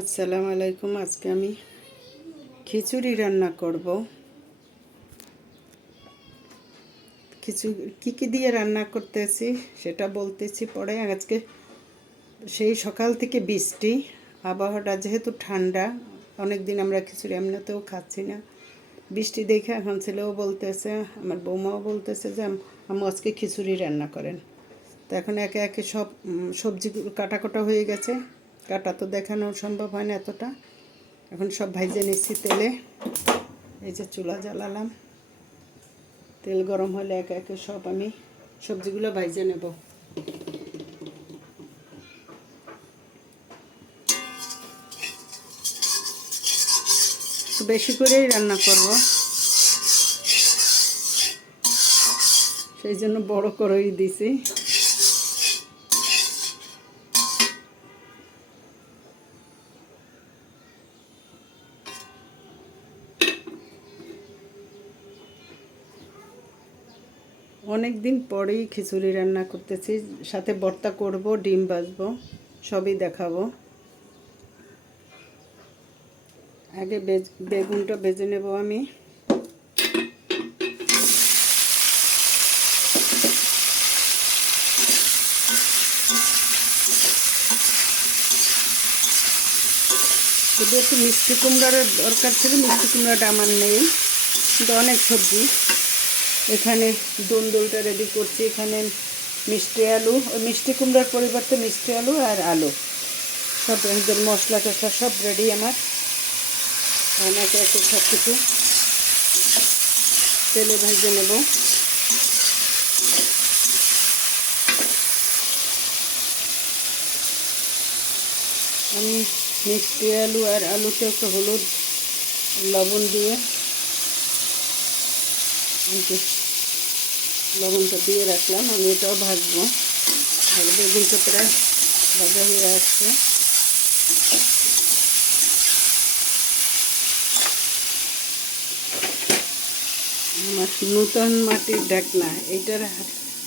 আসসালামু আলাইকুম। আজকে আমি খিচুড়ি রান্না করব। কি দিয়ে রান্না করতেছি সেটা বলতেছি পরে। আজকে সেই সকাল থেকে বৃষ্টি, আবহাওয়াটা যেহেতু ঠান্ডা, অনেক দিন আমরা খিচুড়ি এমনিতেও খাচ্ছি না। বৃষ্টি দেখে এখন ছেলেও বলতেছে, আমার বৌমাও বলতেছে যে আম্মু আজকে খিচুড়ি রান্না করেন। তো এখন একে একে সব সবজি কাটা হয়ে গেছে। কাটা তো দেখানো সম্ভব হয় না এতটা। এখন সব ভাইজে নিচ্ছি তেলে। এই যে চুলা জ্বালালাম, তেল গরম হলে একে একে সব আমি সবজিগুলো ভাইজে নেব। একটু বেশি করেই রান্না করব, সেই জন্য বড় করেই দিছি। অনেক দিন পরেই খিচুড়ি রান্না করতেছি, সাথে ভর্তা করব, ডিম ভাজবো, সবই দেখাবো। আগে বেগুনটা ভেজে নেব আমি। শুধু একটু মিষ্টি কুমড়ার দরকার ছিল, মিষ্টি কুমড়াটা আমার নেই, কিন্তু অনেক সবজি। এখানে দোলটা রেডি করছি। এখানে মিষ্টি আলু, ওই মিষ্টি কুমড়ার পরিবর্তে মিষ্টি আলু আর আলু সব একদম মশলা টশলা সব রেডি আমার। একে একে সব কিছু তেলে ভেজে নেব। আমি মিষ্টি আলু আর আলুতে একটু হলুদ লবণ দিয়ে লবণটা দিয়ে রাখলাম। আমি এটাও ভাজবো। আর বেগুনটা প্রায় ভাজা হয়ে আসছে। আমার নূতন মাটির ঢাকনা, এইটার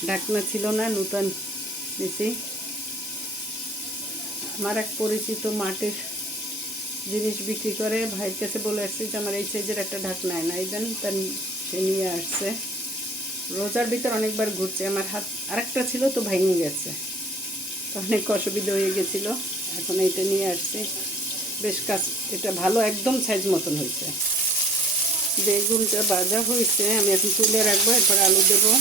ঢাকনা ছিল না, নূতন নিছি। আমার এক পরিচিত মাটির জিনিস বিক্রি করে, ভাইয়ের কাছে বলে আসছি যে আমার এই সাইজের একটা ঢাকনা না, এই জন্য তার সে নিয়ে আসছে। রোজার ভিতর অনেকবার ঘুরছে, আমার হাত আরেকটা ছিল তো ভেঙে গেছে, তো অনেক অসুবিধা হয়ে গেছিলো। এখন এইটা নিয়ে আসছি, বেশ কাজ, এটা ভালো, একদম সাইজ মতন হয়েছে। বেগুনটা ভাজা হয়েছে, আমি এখন তুলে রাখবো, এরপর আলু দেবো।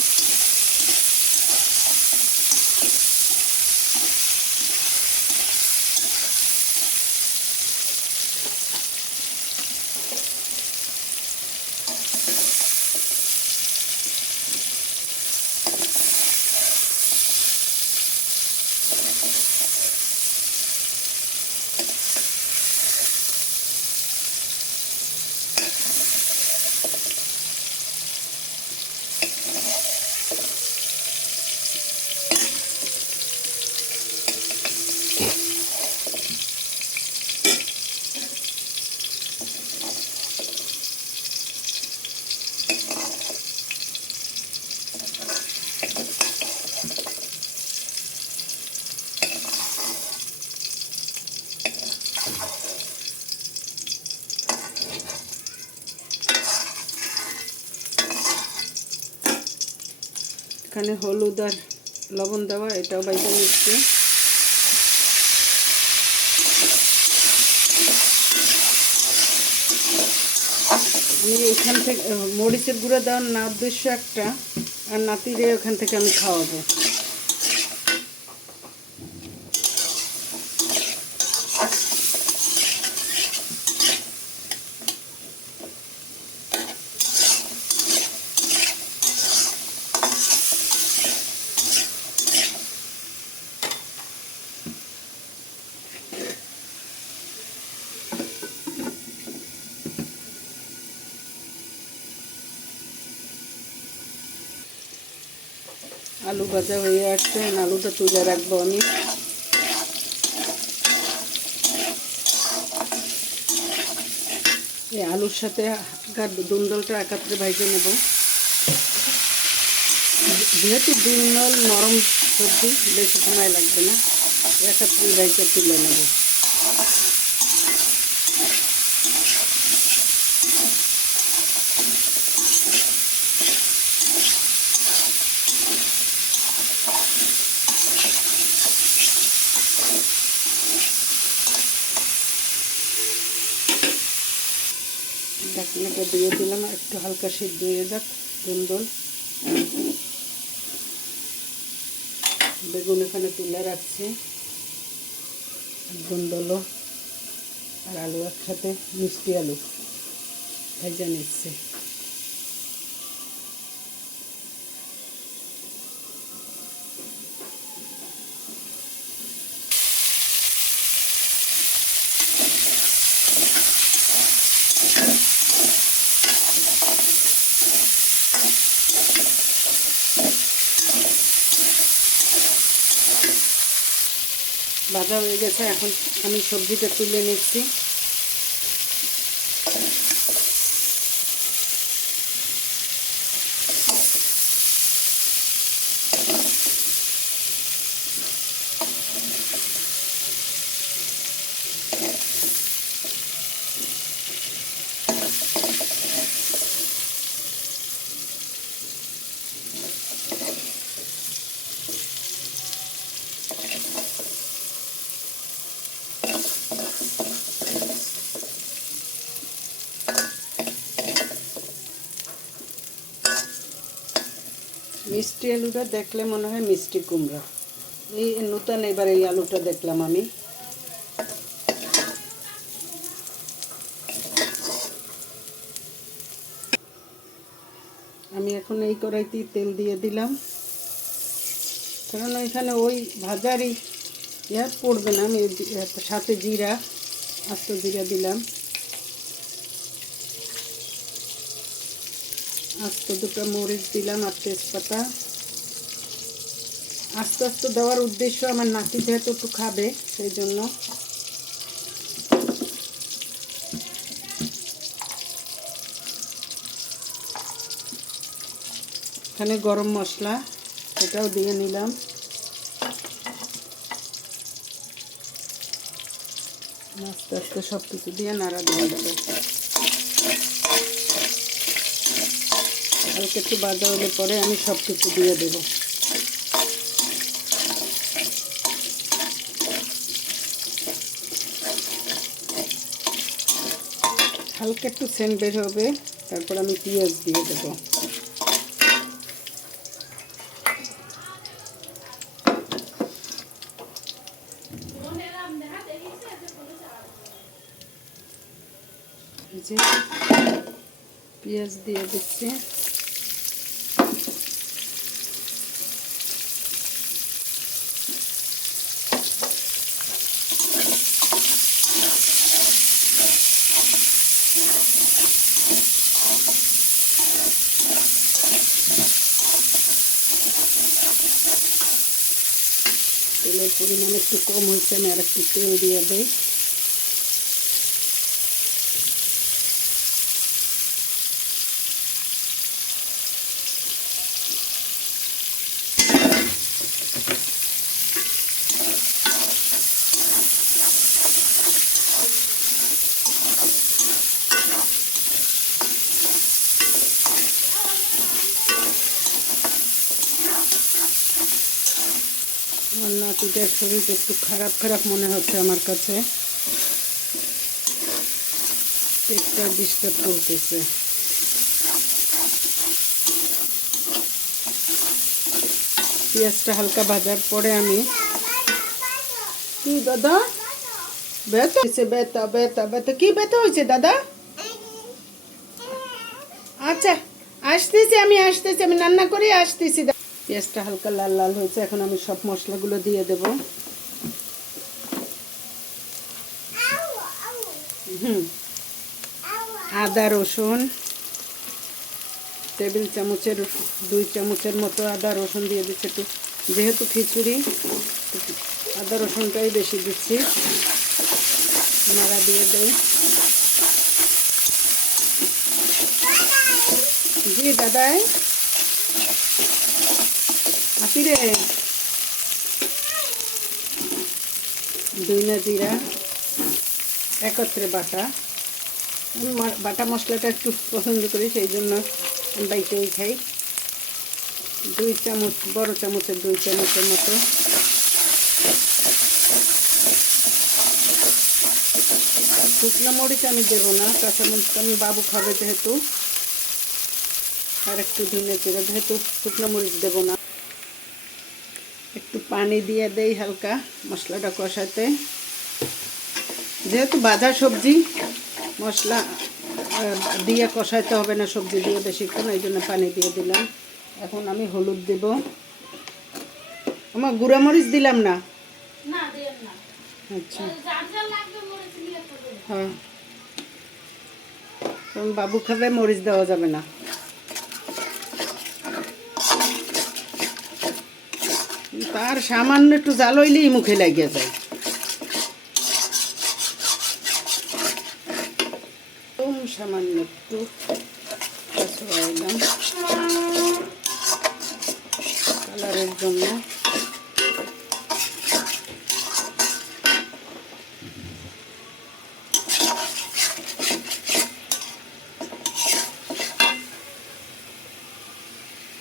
এখানে হলুদ আর লবণ দেওয়া, এটাও বাইরে নিচ্ছি। আমি এখান থেকে মরিচের গুঁড়া দেওয়ার না উদ্দেশ্য একটা, আর নাতিরে ওখান থেকে আমি খাওয়াবো। আলু ভাজা হয়ে আসছে, আলুটা তুলে রাখবো আমি। এই আলুর সাথে দুন্দলটা একাত্রে ভাজে নেব। যেহেতু দুন্দল নরম সবজি, বেশি সময় লাগবে না, একাত্রে ভাজে তুলে নেব। ঢাকনাটা দিয়ে দিলাম, একটু হালকা সিদ্ধ হয়ে যাক। দুল বেগুন এখানে তুলে রাখছি, দুল আর আলু একসাথে, মিষ্টি আলু ভেজে নিচ্ছি। ভাজা হয়ে গেছে, এখন আমি সবজিটা তুলে নিচ্ছি। মিষ্টি আলুটা দেখলে মনে হয় মিষ্টি কুমড়া। এই নতুন এবার এই আলুটা দেখলাম আমি। এখন এই কড়াইতেই তেল দিয়ে দিলাম, কারণ এখানে ওই ভাজারই পড়বে না। আমি সাথে জিরা, আস্ত জিরা দিলাম, আস্ত দুটো মরিচ দিলাম আর তেজপাতা। আস্তে আস্তে দেওয়ার উদ্দেশ্য আমার নাতি যেহেতু একটু খাবে, সেই জন্য। এখানে গরম মশলা, এটাও দিয়ে নিলাম। আস্তে আস্তে সব কিছু দিয়ে নাড়া দিয়ে দেবো। হালকা একটু ভাজা হলে পরে আমি সব কিছু দিয়ে দেবো। হালকা একটু সেন্ট বের হবে, তারপর আমি পেঁয়াজ দিয়ে দেবো। পেঁয়াজ দিয়ে দিচ্ছি। তেলের পরিমাণ একটু কম হয়েছে, আমি আর একটু তেল দিয়ে দিই। আমার নাতিটার শরীরটা একটু খারাপ খারাপ মনে হচ্ছে আমার কাছে, পেটটা ডিস্টার্ব করতেছে। পেঁয়াজটা হালকা ভাজার পরে আমি, কি দাদা ব্যথা হয়েছে? ব্যথা ব্যথা ব্যথা কি ব্যথা হয়েছে দাদা? আচ্ছা আসতেছি, আমি রান্না করে আসতেছি। পেঁয়াজটা হালকা লাল লাল হয়েছে, এখন আমি সব মশলাগুলো দিয়ে দেব। আদা রসুন টেবিল চামচের 2 চামচের মতো আদা রসুন দিয়ে দিচ্ছি। একটু যেহেতু খিচুড়ি, আদা রসুনটাই বেশি দিচ্ছি। নাড়া দিয়ে দেই। জি দাদাই, আপি রে। দুইনা জিরা একত্রে বাটা। আমি বাটা মশলাটা একটু পছন্দ করি, সেই জন্য বাইটেই খাই। 2 চামচ, বড় চামচের 2 চামচের মতো। শুকনো মরিচ আমি দেবো না, কাঁচামরিচ আমি বাবু খাবে যেহেতু, আর একটু ধনে জিরা, যেহেতু শুকনো মরিচ দেবো না। একটু পানি দিয়ে দেই হালকা মশলাটা কষাতে, যেহেতু ভাজা সবজি মশলা দিয়ে কষাইতে হবে না সবজি দিয়ে বেশিক্ষণ, এই জন্য পানি দিয়ে দিলাম। এখন আমি হলুদ দেব। আমার গুঁড়া মরিচ দিলাম না। আচ্ছা, হ্যাঁ, কারণ বাবু খাবে, মরিচ দেওয়া যাবে না। তার সামান্য একটু জাল হইলেই মুখে লাগিয়ে যায়। সামান্য একটু কালারের জন্য।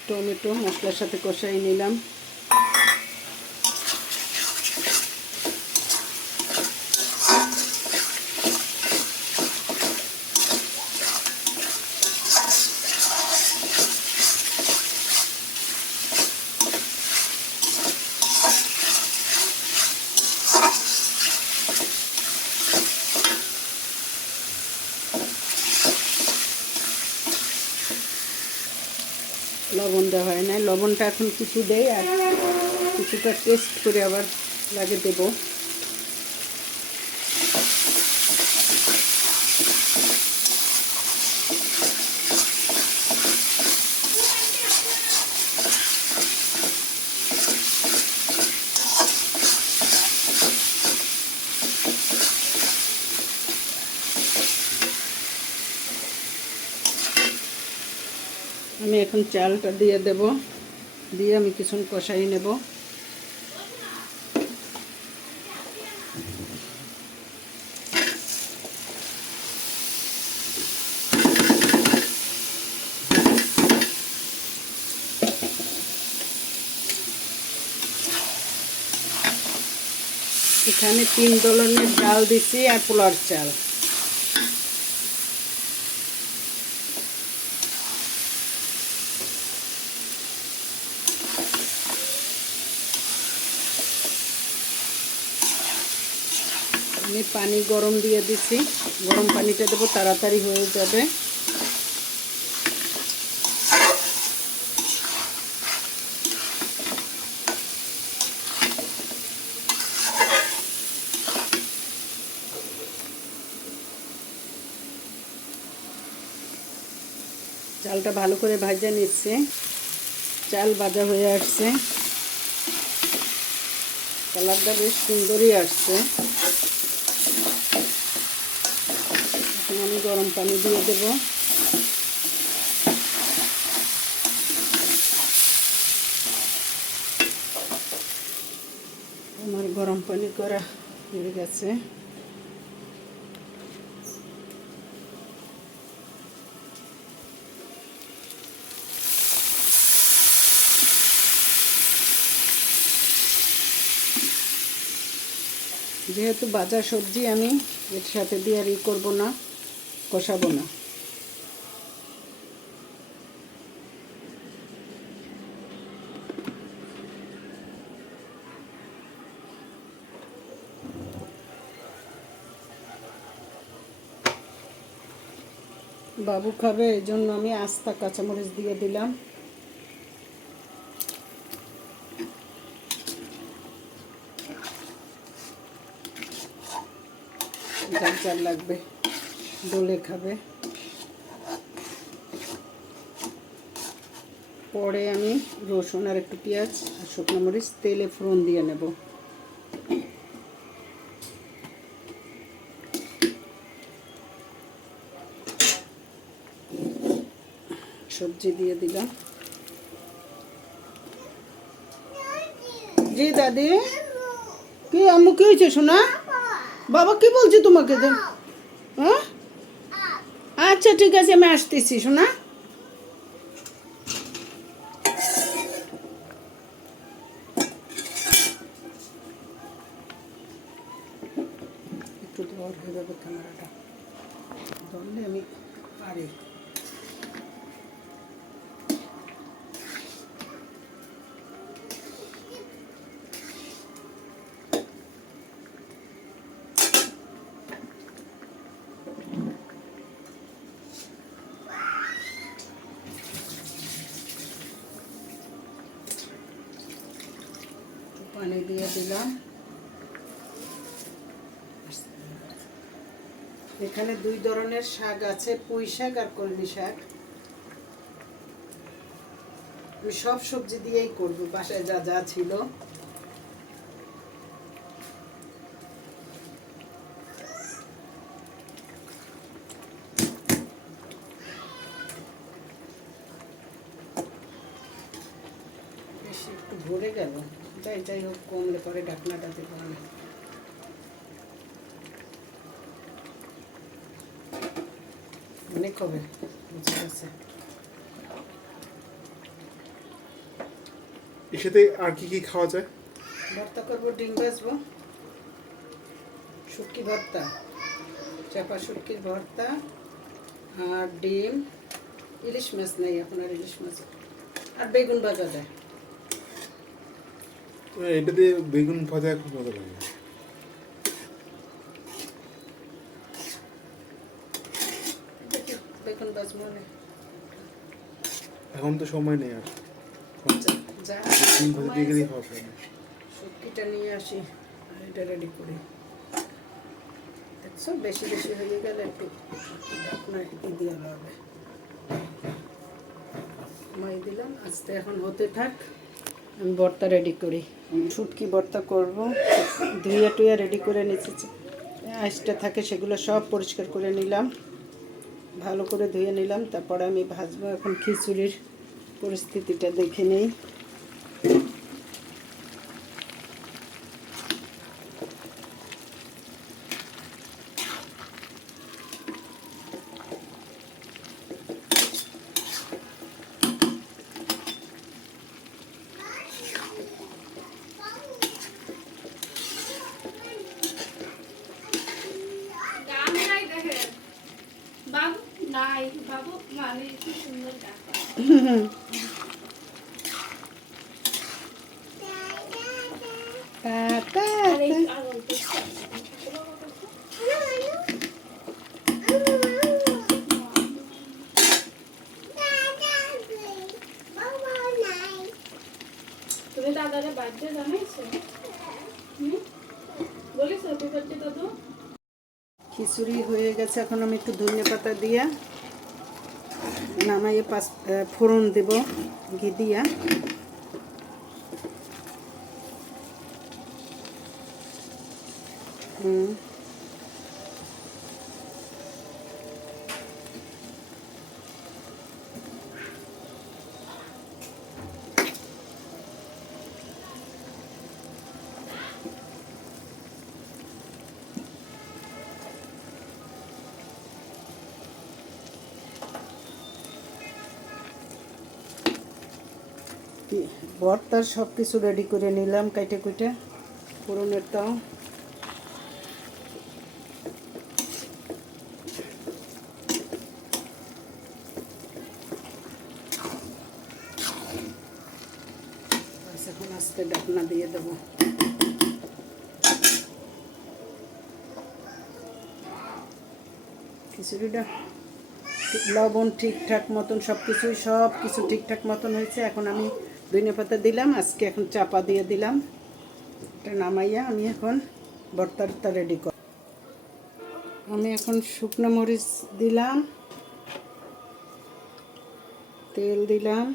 টমেটো মশলার সাথে কষাই নিলাম। লবণ দেওয়া হয় না, লবণটা এখন কিছু দেই আর কিছুটা টেস্ট করে আবার লাগে দেব। আমি এখন চালটা দিয়ে দেব, দিয়ে আমি কিছুক্ষণ কষাই নেব। এখানে 3 ধরনের ডাল দিছি আর পোলার চাল। আমি পানি গরম দিয়ে দিছি, গরম পানিটা দেবো, তাড়াতাড়ি হয়ে যাবে। চালটা ভালো করে ভাজা নিচ্ছে, চাল ভাজা হয়ে আসছে, কালারটা বেশ সুন্দরই আসছে। এখন আমি গরম পানি দিয়ে দেব। আমার গরম পানি করা হয়ে গেছে। যেহেতু ভাজা সবজি আমি এর সাথে দিয়ে আর করবো না, কষাবো না। বাবু খাবে এই জন্য আমি আস্তা কাঁচামরিচ দিয়ে দিলাম। ঝাল ঝাল লাগবে, ডোলে খাবে। পরে আমি রসুন আর একটু পেঁয়াজ আর শুকনো মরিচ তেলে ফোড়ন দিয়ে নেব। সবজি দিয়ে দিলাম। জি দাদি, কি আম্মু কি হয়েছে শোনা? বাবা কি বলছে তোমাকে? হ্যাঁ, আচ্ছা ঠিক আছে, আমি আসতেছি শোনা। একটু ধর হয়ে যাবে ক্যামেরাটা, ধরলে আমি পারি। পানি দিয়ে দিলাম। এখানে 2 ধরনের শাক আছে, পুঁই শাক আর কলমি শাক। আমি সব সবজি দিয়েই করব, বাসায় যা যা ছিল। বেশি একটু ভরে গেল, যাই হোক, কমলে পরে ঢাকনাটা দেবো আমি। অনেক হবে, বুঝে গেছে। এর সাথে আর কি কি খাওয়া যায়? ভর্তা করবো, ডিম ভাজবো, শুটকি ভর্তা, চাপা শুটকির ভর্তা আর ডিম। ইলিশ মাছ নেই আপনার, ইলিশ মাছ আর বেগুন ভাজা যায়। এটা দিয়ে বেগুন ভাজা খুব মজা লাগে। বেগুন ভাজবো না, এখন তো সময় নেই আর। যা ডিম ভাজা দিয়ে গেলেই খাওয়া যায় না। শুটকিটা নিয়ে আসি আর এটা রেডি করি। দেখছো বেশি বেশি হয়ে গেলে একটু ঢাকনা দিয়ে হবে। মাই দিলাম, আস্তে এখন হতে থাক, আমি ভর্তা রেডি করি। শুটকি ভর্তা করব, ধুয়ে টুয়ে রেডি করে নিচ্ছি। আঁশটা থাকে সেগুলো সব পরিষ্কার করে নিলাম, ভালো করে ধুয়ে নিলাম, তারপরে আমি ভাজবো। এখন খিচুড়ির পরিস্থিতিটা দেখে নেই। তুমি দাদারে বার্থডে জানাইছো? বলিস হ্যাপি বার্থডে দাদু? খিচুড়ি হয়ে গেছে, এখন আমি একটু ধনিয়া পাতা দিয়া নামাইয়ে ফোড়ন দেব ঘি দিয়া। ভর্তার সব কিছু রেডি করে নিলাম, কাইটে কুইটে ফোড়নেরটাও। এখন আস্তে ঢাকনা দিয়ে দেবো। খিচুড়িটা লবণ ঠিকঠাক মতন, সব কিছু ঠিকঠাক মতন হয়েছে। এখন আমি ধনিয়া পাতা দিলাম, আজকে এখন চাপা দিয়ে দিলাম। এটা নামাইয়া আমি এখন ভর্তাটা রেডি কর। আমি এখন শুকনো মরিচ দিলাম, তেল দিলাম,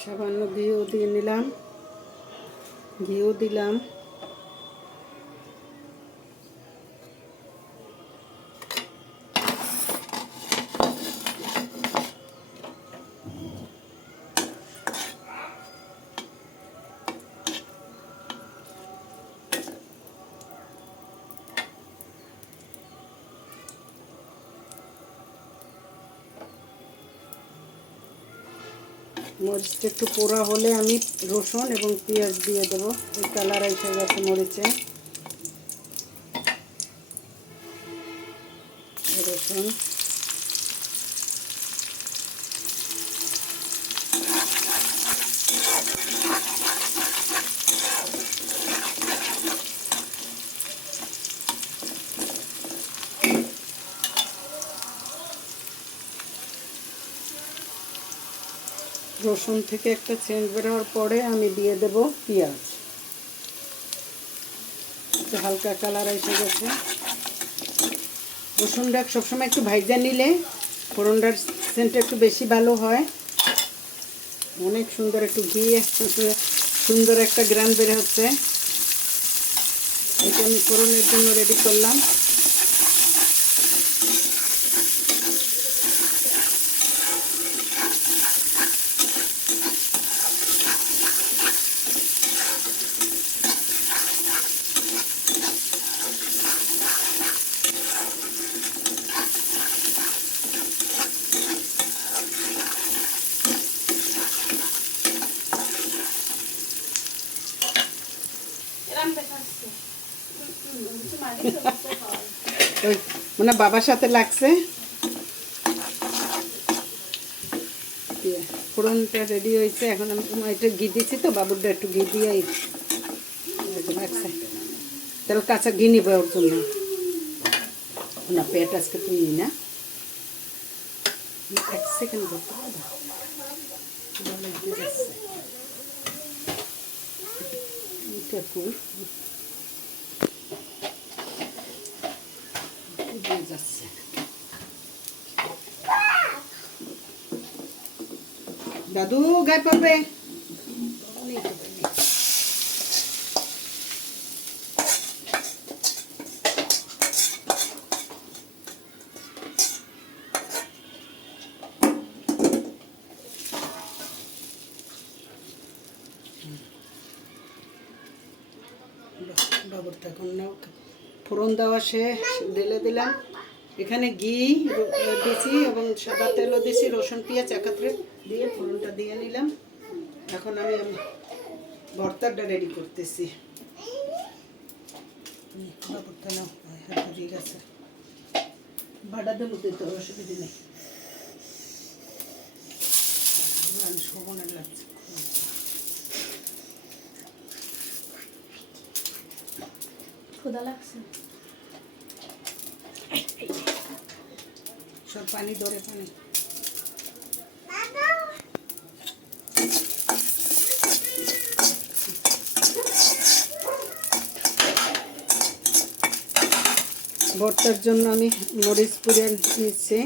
সামান্য ঘিও দিয়ে নিলাম, ঘিও দিলাম, মরিচটা একটু পোড়া হলে আমি রসুন এবং পেঁয়াজ দিয়ে দেবো। এই কালার এসে গেছে মরিচে। রসুন রসুন থেকে একটা সেন্ট বের হওয়ার পরে আমি দিয়ে দেব পেঁয়াজ। একটু হালকা কালার এসে গেছে। রসুনটা সবসময় একটু ভাজা নিলে ফোড়নটার সেন্টটা একটু বেশি ভালো হয়। অনেক সুন্দর একটু ঘি সুন্দর একটা গ্রান বের হচ্ছে। এটা আমি ফোড়নের জন্য রেডি করলাম। এরম দেখাচ্ছে কিছু মাঝে ওই মানে বাবার সাথে লাগছে। ফোড়নটা রেডি হয়েছে। এখন আমি এটা ঘি দিচ্ছি তো, বাবুরটা একটু ঘি দিয়ে লাগছে। তাহলে কাঁচা ঘি নিবে ওর জন্য না। পেট আজকে তুই না এক সেকেন্ড ধরতে পারবো। যাচ্ছে দাদু গায়ে পাবে। বাবুর তখন ফোড়ন দেওয়া শেষ, ঢেলে দিলাম। এখানে ঘি দিছি এবং সাদা তেলও দিছি, রসুন পেঁয়াজ একত্রে দিয়ে ফোড়নটা দিয়ে নিলাম। এখন আমি ভর্তাটা রেডি করতেছি। বাবুরটা নাও, ঠিক আছে। ভাড়া দেবো দিতে অসুবিধা নেই। শোভনের লাগছে। ক্ষুধা লাগছে। সব পানি ধরে পানি। ভর্তার জন্য আমি মরিচ পুড়ে নিচ্ছি।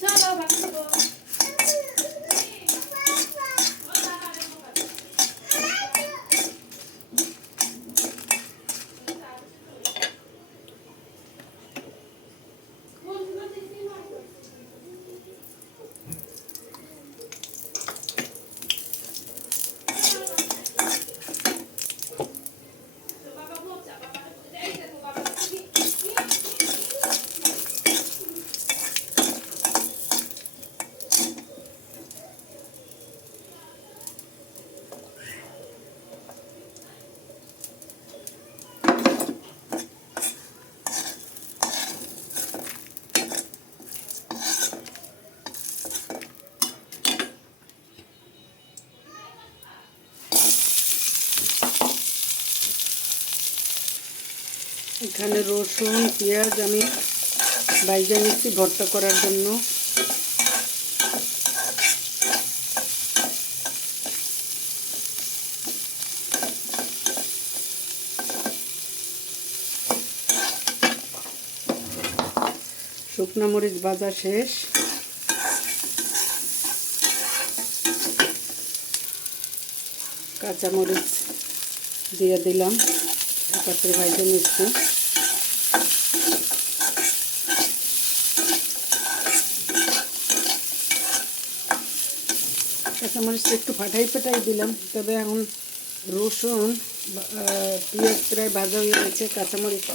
চলো ভাত খাবো। এখানে রসুন পেঁয়াজ আমি ভাজা নিচ্ছি ভর্তা করার জন্য। শুকনো মরিচ ভাজা শেষ। কাঁচা মরিচ দিয়ে দিলাম, একত্রে ভাজা নিচ্ছি। কাঁচামরিচটা একটু ফাটাই ফাটাই দিলাম। তবে এখন রসুন পেঁয়াজ প্রায় ভাজা হয়ে গেছে, কাঁচামরিচ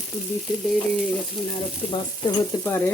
একটু দিতে দেরি হয়ে গেছে, মানে আর একটু ভাজতে হতে পারে।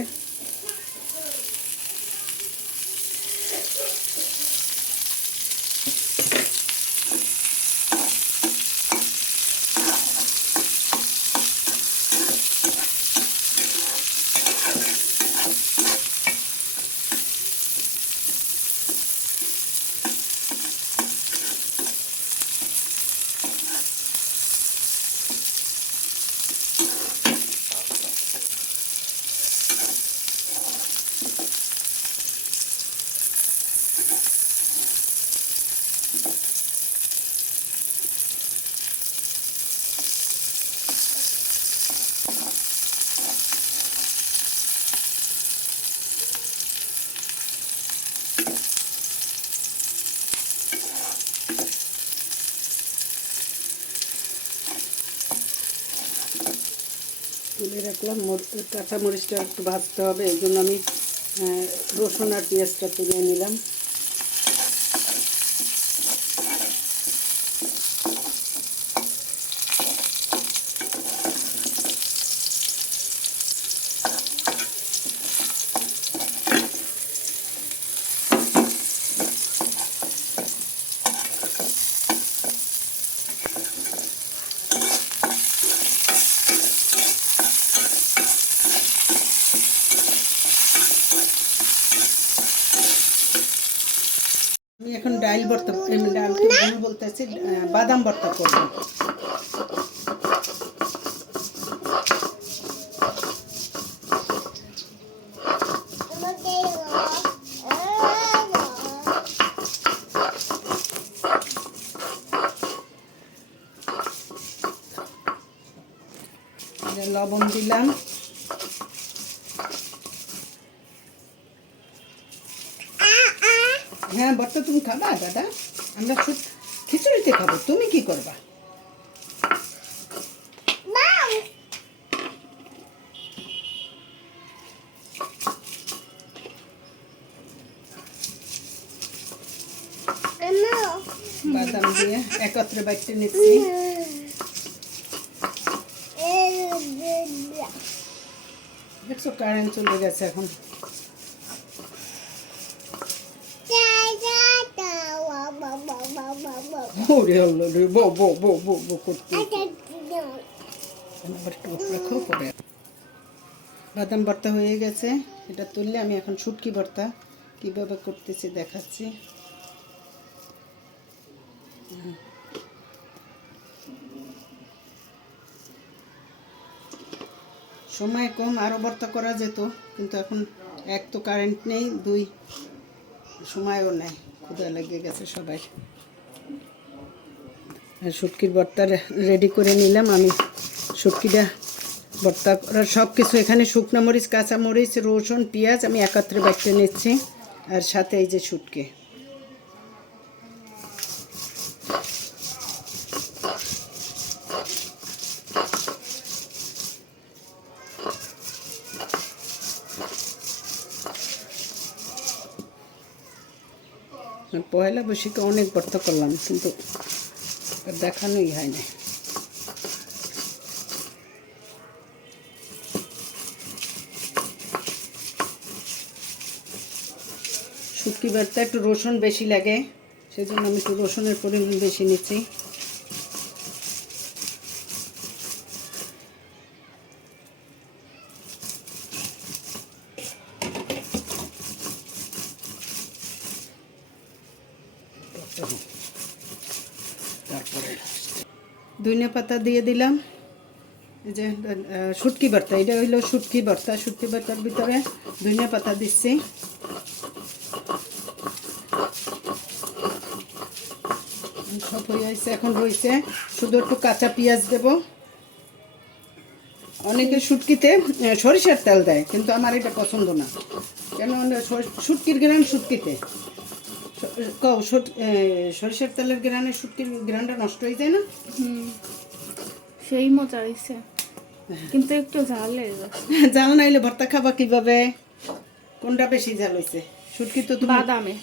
তুলে রাখলাম। কাঁচা মরিচটা একটু ভাজতে হবে, এই জন্য আমি রসুন আর পেঁয়াজটা তুলে নিলাম। আমি এখন ডাল ভর্তা, ডাল বলতেছি বাদাম ভর্তা করবো। লবণ দিলাম, হ্যাঁ ভর্তা তুমি খাবা দাদা? আমরা খিচুড়িতে খাবো, তুমি কি করবা? বাদাম দিয়ে একত্রে বাইটে নিচ্ছি। দেখছো কারেন্ট চলে গেছে এখন। ওরে আল্লাহ রে, বো বো বো বো বো করতে। আবার একটু রাখো পরে। বাদাম ভর্তা হয়ে গেছে, এটা তুললে আমি এখন শুটকি ভর্তা কীভাবে করতেছি দেখাচ্ছি। সময় কম, আরও ভর্তা করা যেত, কিন্তু এখন এক তো কারেন্ট নেই, দুই সময়ও নেই, ক্ষুধা লেগে গেছে সবাই। শুটকির ভর্তা রেডি করে নিলাম আমি। শুটকিটা ভর্তা করার সব কিছু এখানে শুকনো মরিচ, কাঁচা মরিচ, রসুন, পেঁয়াজ আমি একত্রে বেটে নিচ্ছি, আর সাথে এই যে শুটকি। পয়লা বৈশাখে অনেক ভর্তা করলাম, কিন্তু দেখানোই হয় না। শুটকি ভর্তা একটু রসুন বেশি লাগে, সেই জন্য আমি একটু রসুনের পরিমাণ বেশি নিচ্ছি। তারপরে ধনিয়া পাতা দিয়ে দিলাম। এই যে শুটকি ভর্তা, এটা হইলো শুটকি ভর্তা। শুটকি ভর্তার ভিতরে ধনিয়া পাতা দিচ্ছি। সব হয়ে আসছে, এখন রয়েছে শুধু একটু কাঁচা পেঁয়াজ দেব। অনেকে শুটকিতে সরিষার তেল দেয়, কিন্তু আমার এটা পছন্দ না। কেন? শুটকির গ্রান শুটকিতে সরিষার তেলের গ্রানে শুটকির গ্রানটা নষ্ট হয়ে যায় না? সেই মজা হয়েছে, কিন্তু একটু ঝাল লেগে গেছে। ঝাল নাইলে ভর্তা খাবা কিভাবে? কোনটা বেশি ঝাল হয়েছে? শুটকি তো তুমি বাদামে,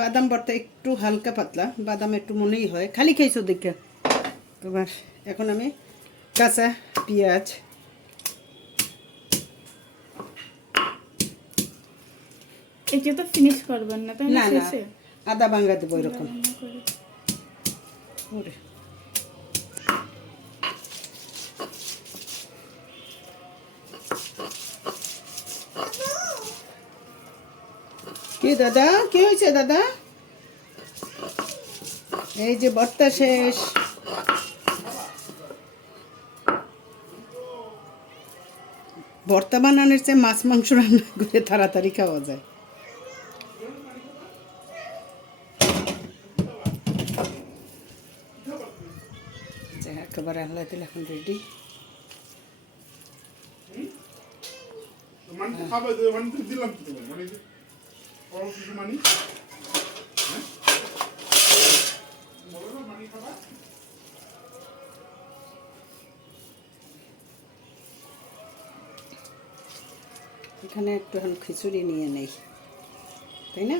বাদাম ভর্তা একটু হালকা পাতলা, বাদাম একটু মনেই হয়, খালি খাইছো দেখে তোমার। এখন আমি কাঁচা পেঁয়াজ, এটা তো ফিনিশ করবেন না তাই না? না না, আদা ভাঙ্গা দেবো এরকম। ওরে কি দাদা, কি হয়েছে দাদা? এই যে ভর্তা শেষ। ভর্তা বানানোর চেয়ে মাছ মাংস রান্না করে তাড়াতাড়ি খাওয়া যায়। একেবারে আল্লাহ দিলে এখন রেডি। এখানে একটু এখন খিচুড়ি নিয়ে নেই, তাই না?